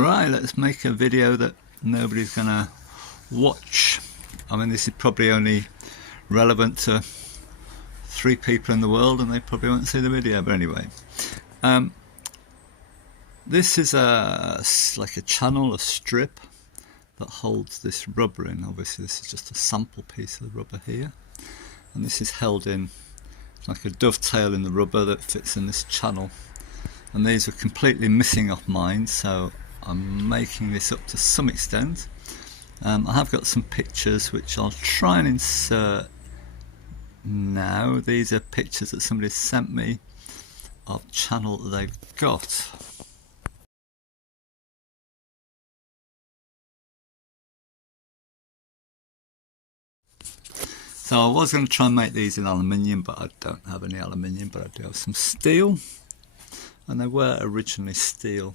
Right, let's make a video that nobody's gonna watch. I mean, this is probably only relevant to 3 people in the world and they probably won't see the video, but anyway. This is like a channel, a strip that holds this rubber in. Obviously this is just a sample piece of the rubber here, and this is held in like a dovetail in the rubber that fits in this channel, and these are completely missing off mine, so I'm making this up to some extent. I have got some pictures which I'll try and insert now. These are pictures that somebody sent me of channel that they've got. So I was going to try and make these in aluminium, but I don't have any aluminium, but I do have some steel, and they were originally steel.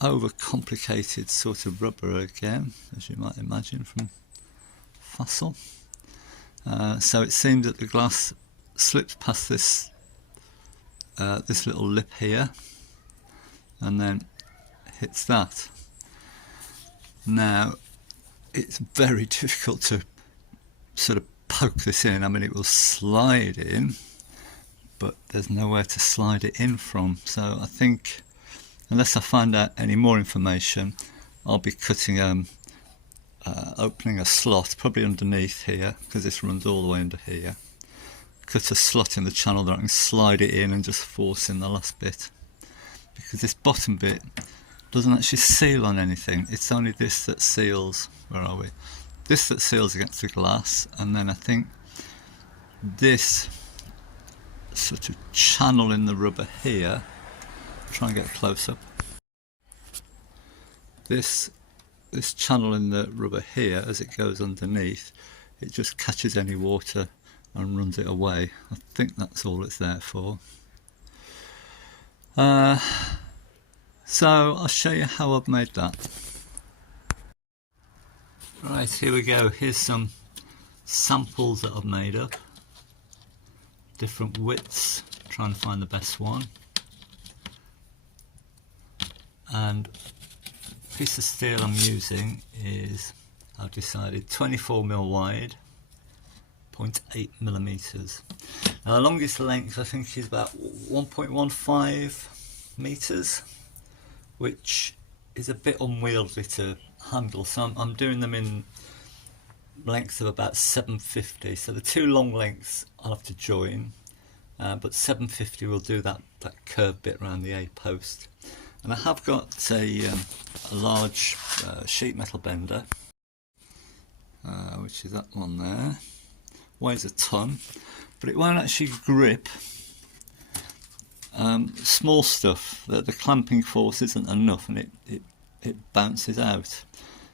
Overcomplicated sort of rubber again, as you might imagine from Fossil. So it seems that the glass slips past this this little lip here and then hits that. Now it's very difficult to sort of poke this in. I mean, it will slide in, but there's nowhere to slide it in from, so I think unless I find out any more information, I'll be cutting opening a slot probably underneath here, because this runs all the way under here. Cut a slot in the channel that I can slide it in and just force in the last bit, because this bottom bit doesn't actually seal on anything. It's only this that seals. Where are we? This that seals against the glass, and then I think this sort of channel in the rubber here. Try and get a close up. This channel in the rubber here, as it goes underneath, it just catches any water and runs it away. I think that's all it's there for. So I'll show you how I've made that. Right, here we go. Here's some samples that I've made up. Different widths, trying to find the best one. And the piece of steel I'm using is, I've decided, 24mm wide, 0.8mm. Now the longest length I think is about 1.15 meters, which is a bit unwieldy to handle, so I'm doing them in lengths of about 750. So the 2 long lengths I'll have to join, but 750 will do that curved bit around the A post. And I have got a large sheet metal bender, which is that one there. Weighs a ton, but it won't actually grip small stuff. The clamping force isn't enough, and it bounces out.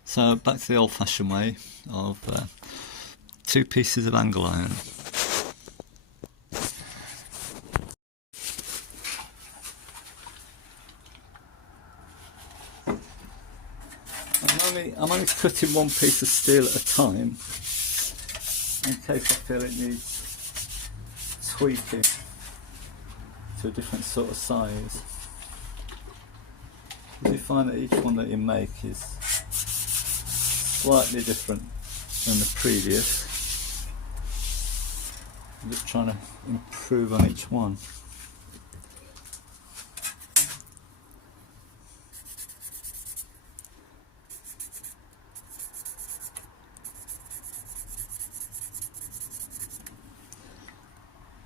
So back to the old-fashioned way of 2 pieces of angle iron. I'm only cutting 1 piece of steel at a time, in case I feel it needs tweaking to a different sort of size. You find that each one that you make is slightly different than the previous. I'm just trying to improve on each one.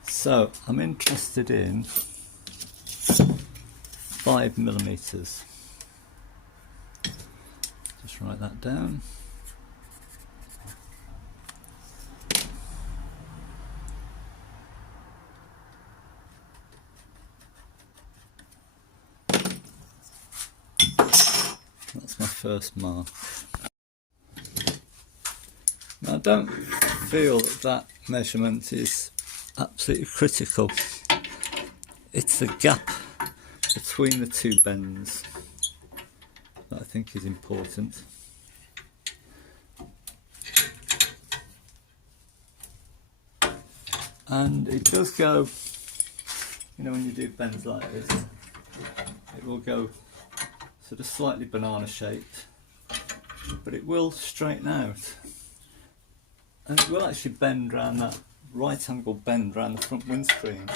So I'm interested in 5mm. Just write that down. That's my first mark. Now I don't feel that measurement is absolutely critical. It's the gap between the 2 bends that I think is important. And it does go, you know, when you do bends like this, it will go sort of slightly banana shaped, but it will straighten out, and it will actually bend around that right angle bend around the front windscreen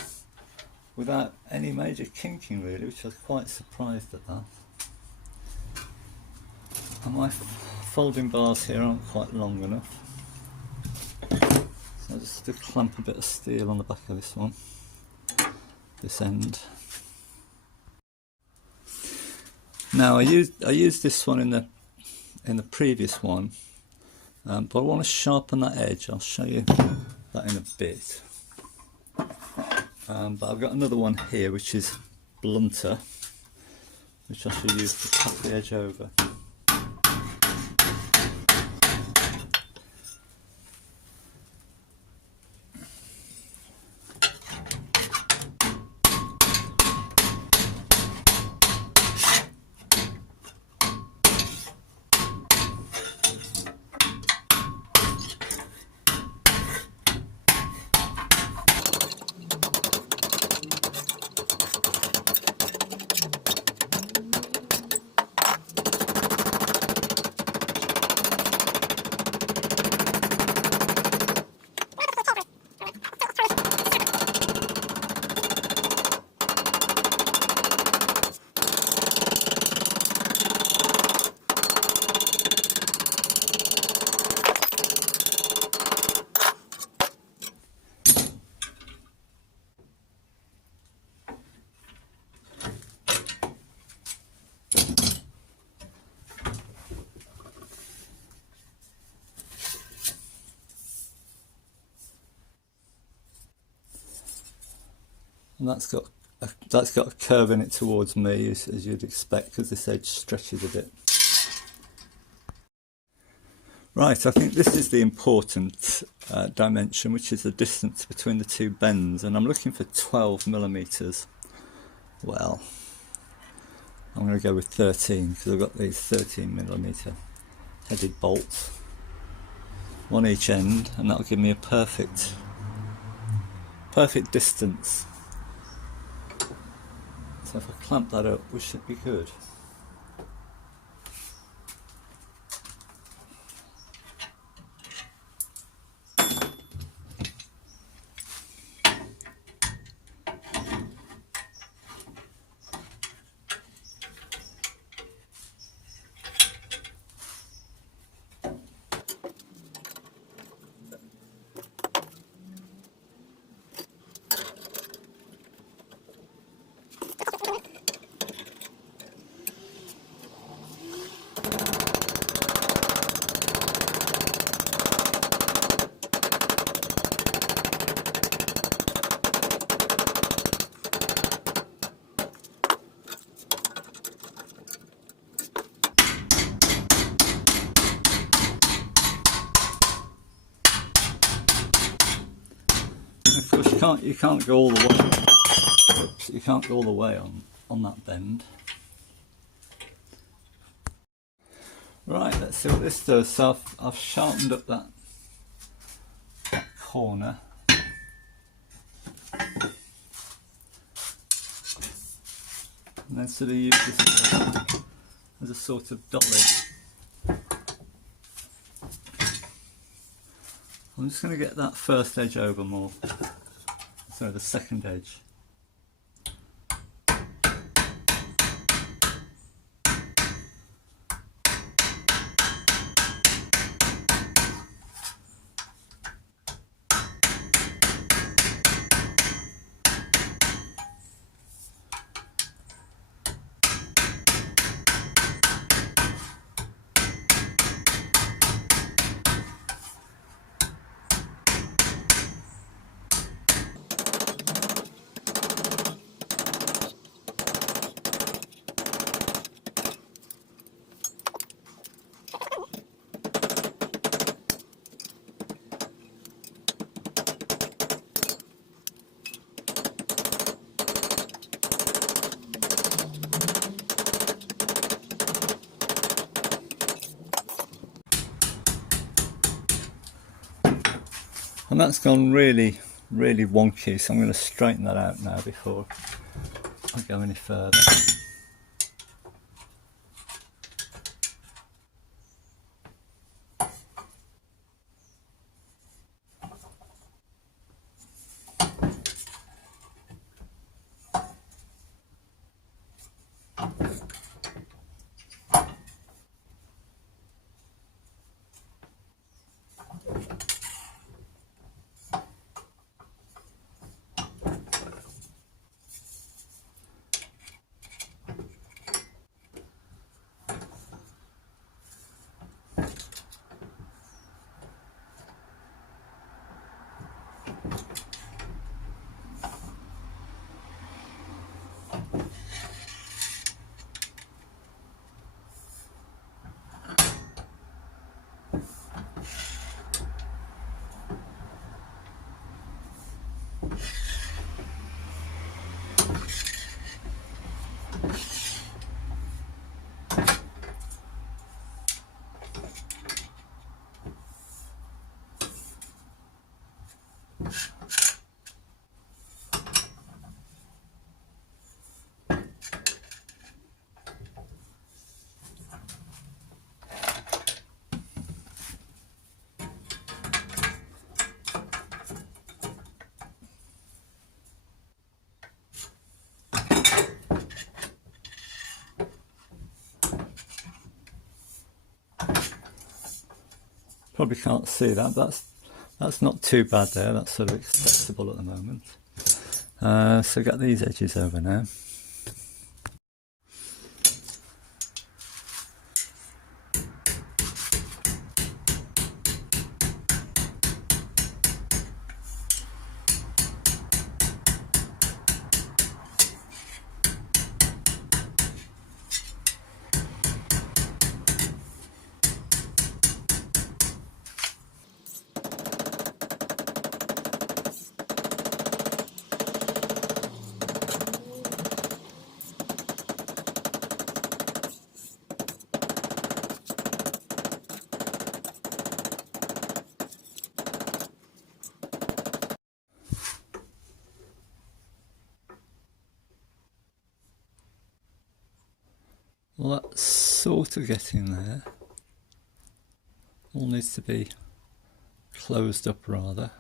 without any major kinking really, which I was quite surprised at that. And my folding bars here aren't quite long enough, so I'll just clamp a bit of steel on the back of this one, this end. Now I used this one in the previous one, but I want to sharpen that edge. I'll show you that in a bit. But I've got another one here which is blunter, which I shall use to cut the edge over. And that's got a curve in it towards me, as you'd expect, because this edge stretches a bit. Right, I think this is the important dimension, which is the distance between the two bends, and I'm looking for 12mm. Well, I'm going to go with 13 because I've got these 13mm headed bolts, one each end, and that'll give me a perfect distance. So if I clamp that up, we should be good. Of course, you can't go all the way. Oops, you can't go all the way on that bend. Right, let's see what this does. So I've sharpened up that corner. And then sort of use this as a sort of dolly. I'm just going to get that first edge over more, so the second edge. And that's gone really, really wonky, so I'm going to straighten that out now before I go any further. Probably can't see that, but that's not too bad there. That's sort of acceptable at the moment. So get these edges over now. Well, that's sort of getting there. All needs to be closed up rather.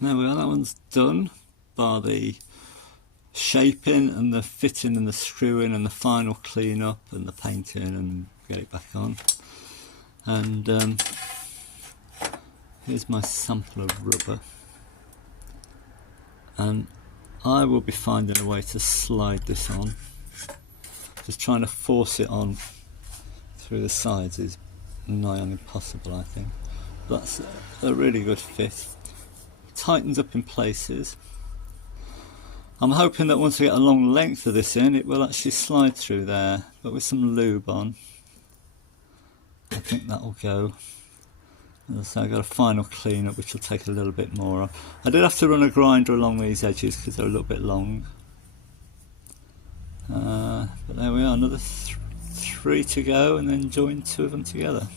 There we are, that one's done, bar the shaping and the fitting and the screwing and the final clean up and the painting and get it back on. And here's my sample of rubber, and I will be finding a way to slide this on. Just trying to force it on through the sides is nigh on impossible, I think. That's a really good fit. Tightens up in places. I'm hoping that once we get a long length of this in, it will actually slide through there, but with some lube on, I think that'll go. So I've got a final clean up which will take a little bit more off. I did have to run a grinder along these edges because they're a little bit long. But there we are, another three to go, and then join two of them together.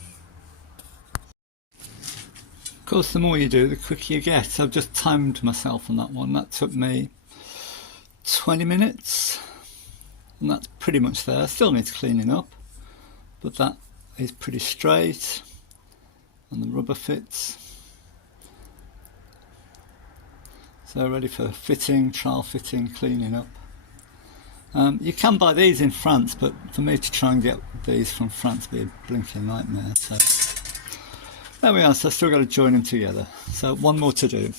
Of course, the more you do, the quicker you get. I've just timed myself on that one. That took me 20 minutes, and that's pretty much there. Still needs cleaning up, but that is pretty straight, and the rubber fits. So ready for fitting, trial fitting, cleaning up. You can buy these in France, but for me to try and get these from France would be a blinking nightmare. So there we are, so I've still got to join them together. So one more to do.